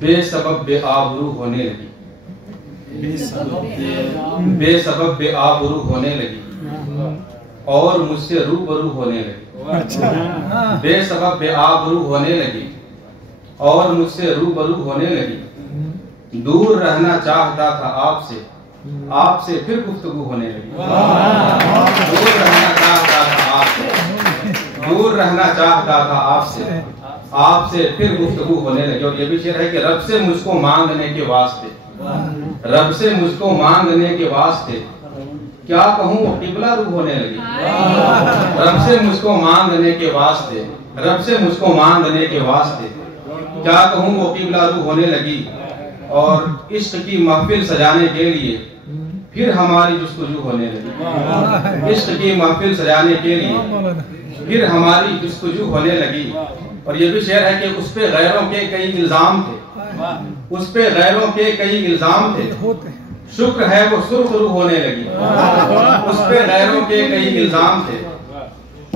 बेसबब बेआबरू होने लगी, बेसबब बेआबरू होने लगी और मुझसे रूबरू होने लगी। बेसबब बेआबरू होने लगी और मुझसे रूबरू होने लगी। दूर रहना चाहता था आपसे, आपसे फिर गुफ्तगू होने लगी। दूर रहना चाहता था आपसे, दूर रहना चाहता था आपसे, आपसे फिर गुफ्तगू होने लगी। और ये भी शेर है कि रब से मुझको मांगने के वास्ते, रब से मुझको मांगने के वास्ते क्या कहूँ वो किबला रू होने लगी। रब से मुझको मांगने के वास्ते, रब से मुझको मांगने के वास्ते क्या कहूँ वो किबला रू होने लगी। और इश्क की महफिल सजाने के लिए फिर हमारी जुस्तजू होने लगी। इश्क की महफिल सजाने के लिए फिर हमारी जुस्तजू होने लगी। और ये भी शेर है कि उस पे गैरों के कई इल्जाम थे, उस पे गैरों के कई इल्जाम थे, शुक्र है वो सुरखरू होने लगी। उस पे गैरों के कई इल्जाम थे,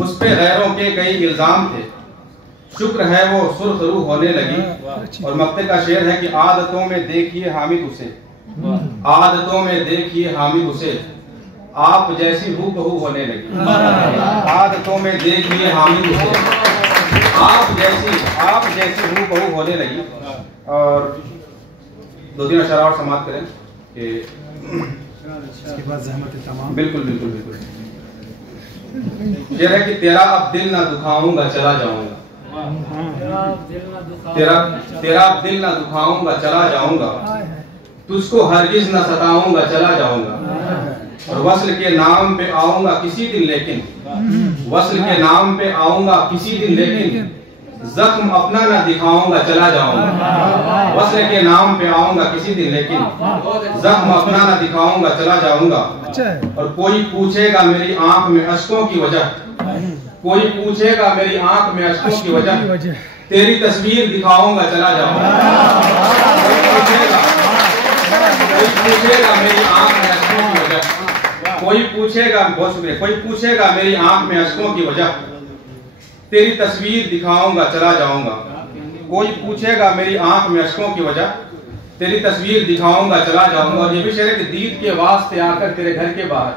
उस पे गैरों के कई इल्जाम थे, शुक्र है वो सुरखरू होने लगी। और मक्ते का शेर है कि आदतों में देखिए हामिद उसे, आदतों में देखिए हामिद उसे, आप जैसी हूबहू होने लगी। आदतों में देखिए हामिद उसे, आप जैसी हूबहू होने लगी। और दो तीन अशरा और समाप्त करें कि इसके बाद ज़हमत तमाम। बिल्कुल बिल्कुल बिल्कुल। शेर है कि तेरा अब दिल ना दुखाऊंगा चला जाऊंगा, तेरा अब दिल ना दुखाऊंगा चला जाऊंगा, तुझको हरगिज ना सताऊंगा चला जाऊंगा। और वस्ल के नाम पे आऊंगा किसी दिन लेकिन, वस्ल के नाम पे आऊंगा किसी दिन लेकिन, जख्म अपना ना दिखाऊंगा चला जाऊंगा। वस्ल के नाम पे आऊंगा किसी दिन लेकिन, जख्म अपना ना दिखाऊंगा चला जाऊंगा। और कोई पूछेगा मेरी आंख में अश्कों की वजह, कोई पूछेगा मेरी आंख में अश्कों की वजह, तेरी तस्वीर दिखाऊंगा चला जाऊंगा। कोई पूछेगा मेरी आंख में अश्कों की वजह, कोई पूछेगा, बहुत शुक्रिया, कोई पूछेगा मेरी आंख में अश्कों की वजह, तेरी तस्वीर दिखाऊंगा चला जाऊंगा। कोई पूछेगा मेरी आंख में अश्कों की वजह, तेरी तस्वीर दिखाऊंगा चला जाऊंगा। और ये भी शेर है कि दीद के वास्ते आकर तेरे घर के बाहर,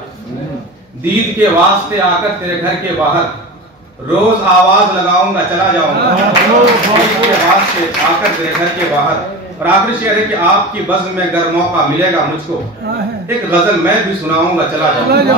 दीद के वास्ते आकर तेरे घर के बाहर रोज आवाज लगाऊंगा चला जाऊंगा। दीद के वास्ते आकर तेरे घर के बाहर। और आखिरी शेर है कि आपकी बज़्म में अगर मौका मिलेगा मुझको, एक गजल मैं भी सुनाऊंगा चला जाऊंगा।